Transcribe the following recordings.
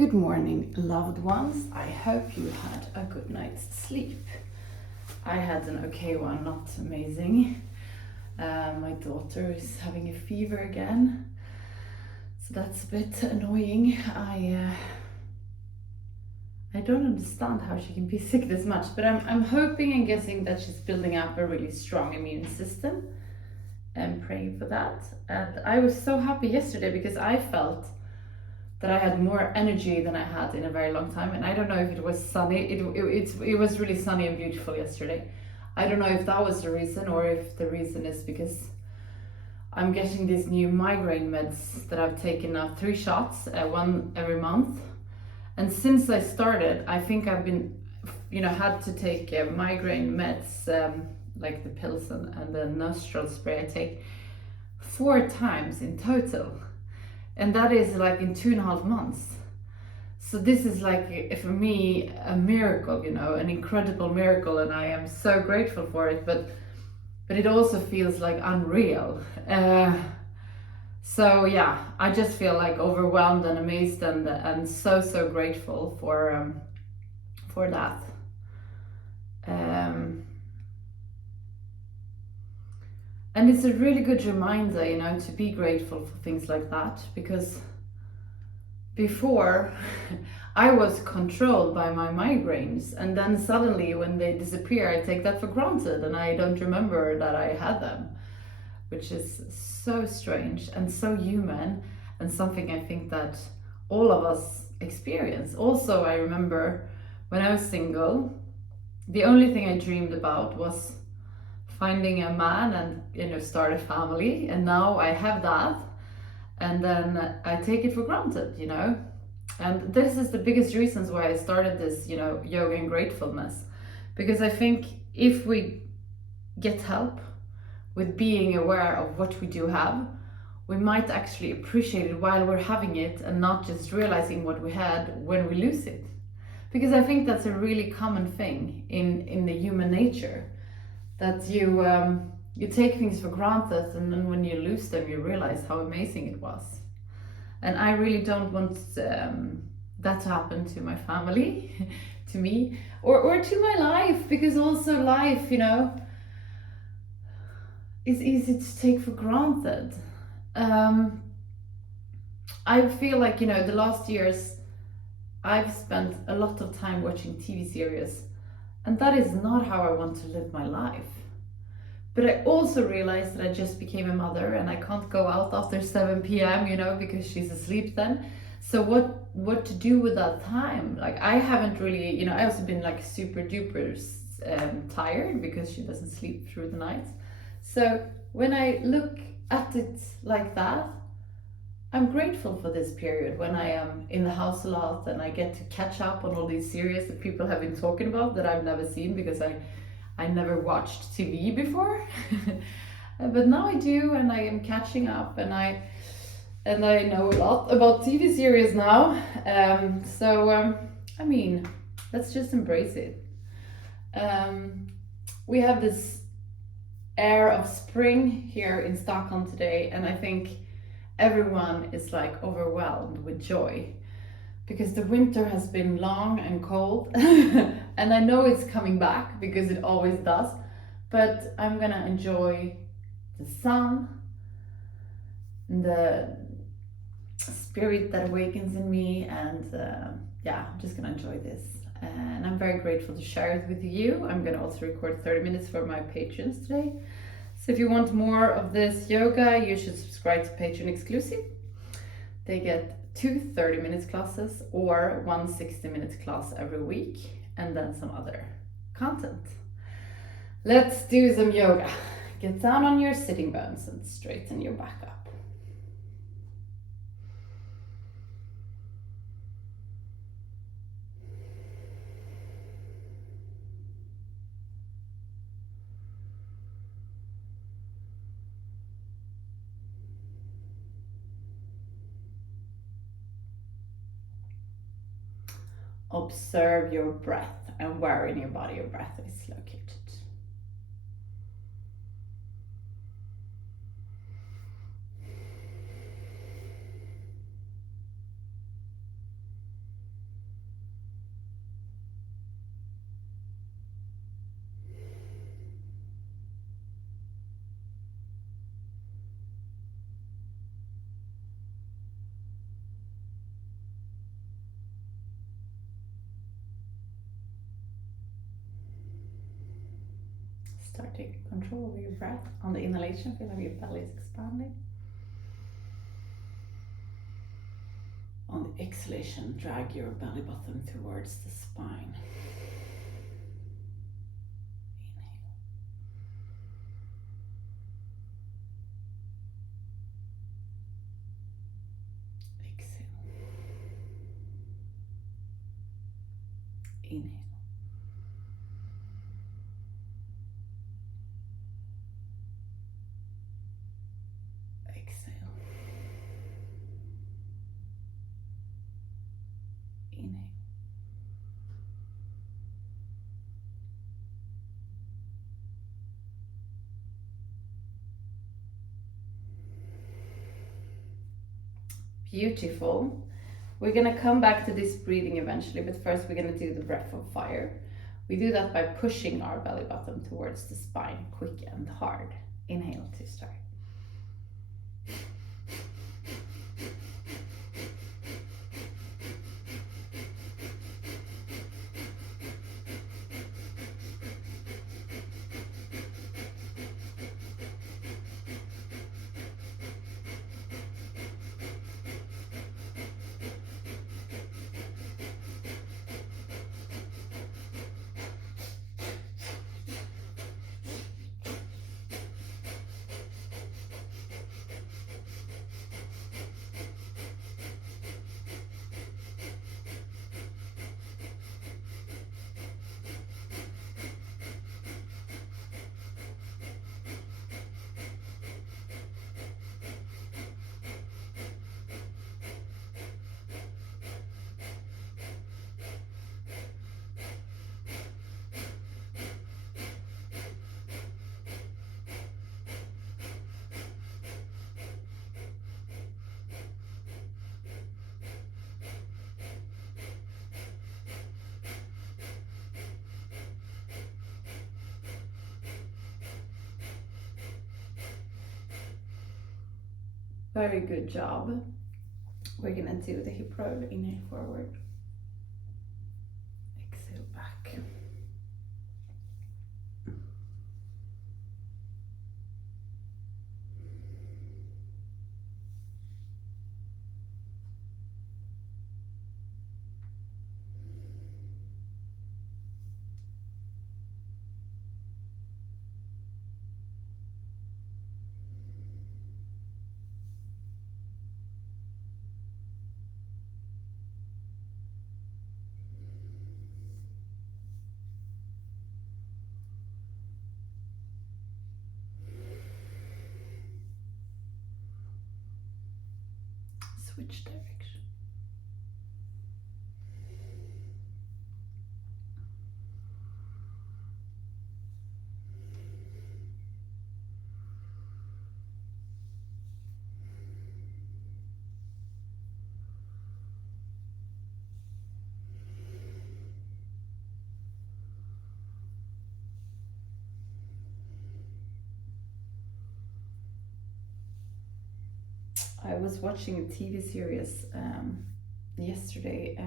Good morning, loved ones. I hope you had a good night's sleep. I had an okay one, not amazing. My daughter is having a fever again, so that's a bit annoying. I don't understand how she can be sick this much, but I'm hoping and guessing that she's building up a really strong immune system and praying for that. And I was so happy yesterday because I felt that I had more energy than I had in a very long time. And I don't know if it was sunny. It was really sunny and beautiful yesterday. I don't know if that was the reason or if the reason is because I'm getting these new migraine meds that I've taken now, 3 shots, one every month. And since I started, I think I've been, had to take migraine meds, like the pills and the nostril spray I take 4 times in total. And that is like in 2.5 months. So this is like, for me, a miracle, an incredible miracle, and I am so grateful for it. But it also feels like unreal. So yeah, I just feel like overwhelmed and amazed and so grateful for that. And it's a really good reminder, to be grateful for things like that, because before I was controlled by my migraines, and then suddenly when they disappear, I take that for granted and I don't remember that I had them, which is so strange and so human, and something I think that all of us experience. Also, I remember when I was single, the only thing I dreamed about was finding a man and start a family, and now I have that, and then I take it for granted. And this is the biggest reasons why I started this, yoga and gratefulness, because I think if we get help with being aware of what we do have, we might actually appreciate it while we're having it and not just realizing what we had when we lose it. Because I think that's a really common thing in the human nature, that you take things for granted, and then when you lose them, you realize how amazing it was. And I really don't want that to happen to my family, to me, or to my life, because also life, is easy to take for granted. I feel like, the last years I've spent a lot of time watching TV series, and that is not how I want to live my life. But I also realized that I just became a mother and I can't go out after 7 p.m., because she's asleep then. So what to do with that time? Like, I haven't really, I also been like super duper tired because she doesn't sleep through the night. So when I look at it like that, I'm grateful for this period when I am in the house a lot and I get to catch up on all these series that people have been talking about that I've never seen because I never watched TV before. But now I do, and I am catching up, and I know a lot about TV series now. I mean, let's just embrace it. We have this air of spring here in Stockholm today, and I think everyone is like overwhelmed with joy because the winter has been long and cold. And I know it's coming back because it always does, but I'm gonna enjoy the sun, the spirit that awakens in me, and I'm just gonna enjoy this. And I'm very grateful to share it with you. I'm gonna also record 30 minutes for my patrons today. So if you want more of this yoga, you should subscribe to Patreon Exclusive. They get 2 30 minutes classes or 1 60 minutes class every week, and then some other content. Let's do some yoga. Get down on your sitting bones and straighten your back up. Observe your breath and where in your body your breath is located. start taking control over your breath. On the inhalation, feel how your belly is expanding. On the exhalation, drag your belly button towards the spine. Inhale. Exhale. Inhale. Exhale. Inhale. Beautiful. We're gonna come back to this breathing eventually, but first we're gonna do the breath of fire. We do that by pushing our belly button towards the spine, quick and hard. Inhale to start. Very good job. We're gonna do the hip roll. Inhale forward. Exhale back. Switch direction. I was watching a TV series yesterday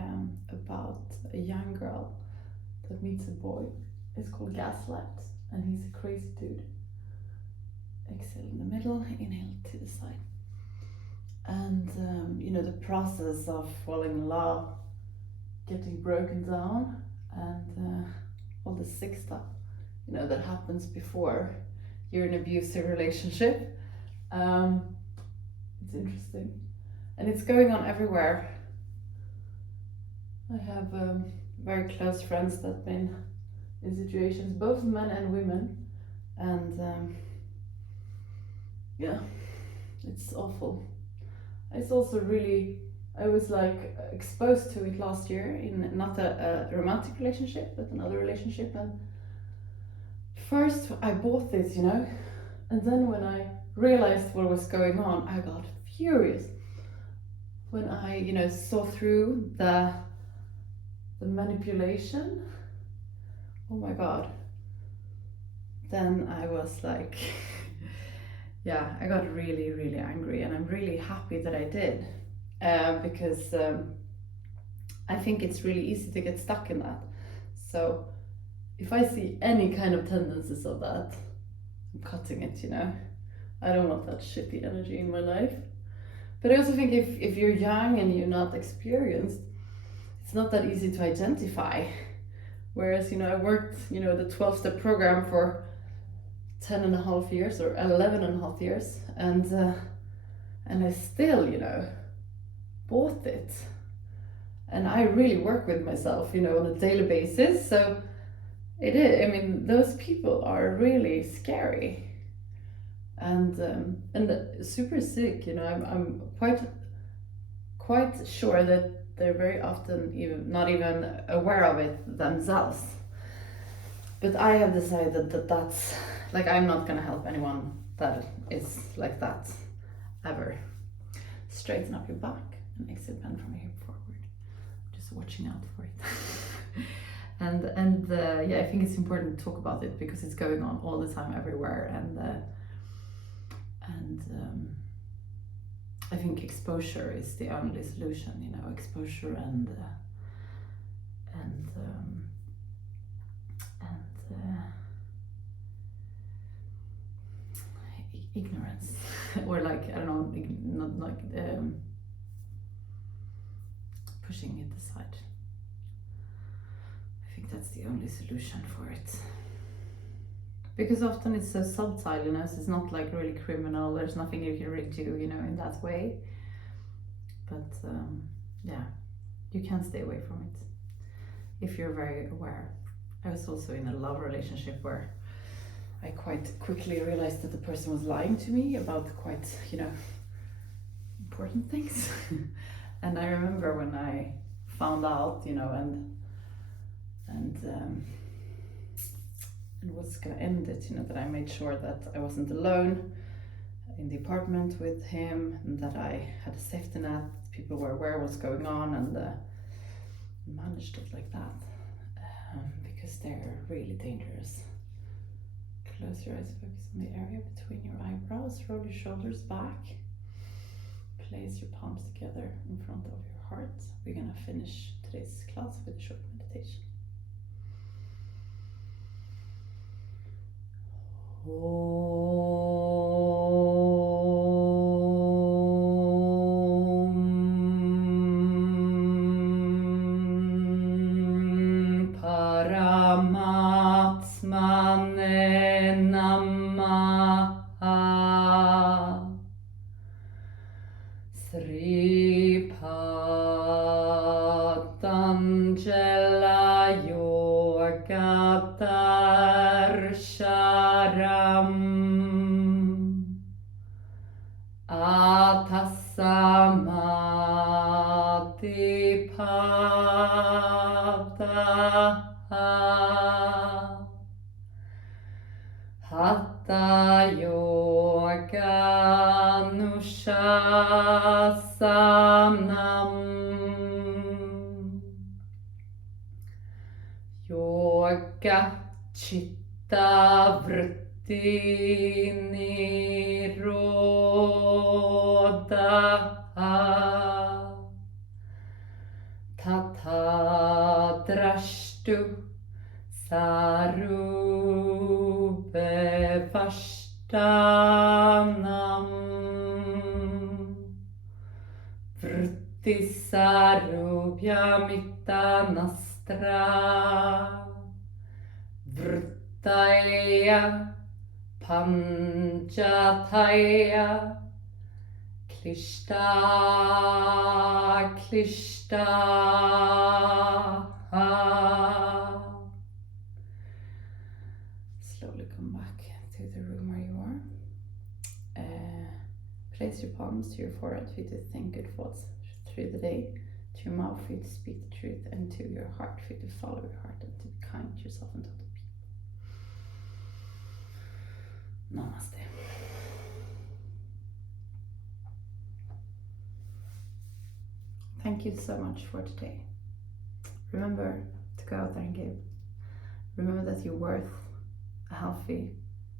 about a young girl that meets a boy. It's called Gaslight, and he's a crazy dude. Exhale in the middle, inhale to the side. And you know, the process of falling in love, getting broken down, and all the sick stuff, you know, that happens before you're in an abusive relationship. It's interesting, and it's going on everywhere. I have very close friends that have been in situations, both men and women, and yeah, it's awful. It's also really, I was like exposed to it last year in not a romantic relationship, but another relationship. And first I bought this, you know, and then when I realized what was going on, I got furious. When I, you know, saw through the manipulation, oh my god, then I was like, yeah, I got really, really angry, and I'm really happy that I did, because I think it's really easy to get stuck in that. So if I see any kind of tendencies of that, I'm cutting it, you know. I don't want that shitty energy in my life. But I also think if you're young and you're not experienced, it's not that easy to identify. Whereas, you know, I worked, you know, the 12-step program for 10 and a half years or 11 and a half years, and I still, you know, bought it. And I really work with myself, you know, on a daily basis. So it is, I mean, those people are really scary and super sick, you know. I'm quite sure that they're very often even not even aware of it themselves. But I have decided that that's like, I'm not gonna help anyone that is like that ever. Straighten up your back and exit bend from your hip forward. Just watching out for it. and yeah, I think it's important to talk about it because it's going on all the time everywhere, and I think exposure is the only solution, you know, exposure and ignorance or like, I don't know, not like pushing it aside. I think that's the only solution for it. Because often it's so subtle, you know, so it's not like really criminal, there's nothing you can really do, you know, in that way. But yeah, you can stay away from it if you're very aware. I was also in a love relationship where I quite quickly realized that the person was lying to me about quite, you know, important things. And I remember when I found out, you know, and was gonna end it, you know, that I made sure that I wasn't alone in the apartment with him, and that I had a safety net, people were aware what's going on, and managed it like that, because they're really dangerous. Close your eyes, focus on the area between your eyebrows, roll your shoulders back, place your palms together in front of your heart. We're gonna finish today's class with a short meditation. Paramatmane Namaha. Sri Patanjala Yogadarsharam Atasamadipada Hatha Yoga Nushasanam Yoga Chitta Vritti Nirodha Tatha Drashtu Sarupe Vashtanam Vritti Sarubhyamita Nastra Vrittaya Panjataya Klishta Klishta. Slowly come back to the room where you are. Place your palms to your forehead for you to think good thoughts through the day, to your mouth for you to speak the truth, and to your heart for you to follow your heart and to be kind to yourself and to other people. Namaste. Thank you so much for today. Remember to go out there and give. Remember that you're worth a healthy,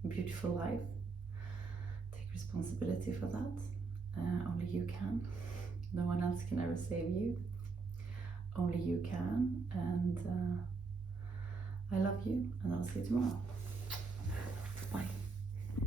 beautiful life. Take responsibility for that. Only you can. No one else can ever save you. Only you can. And I love you, and I'll see you tomorrow.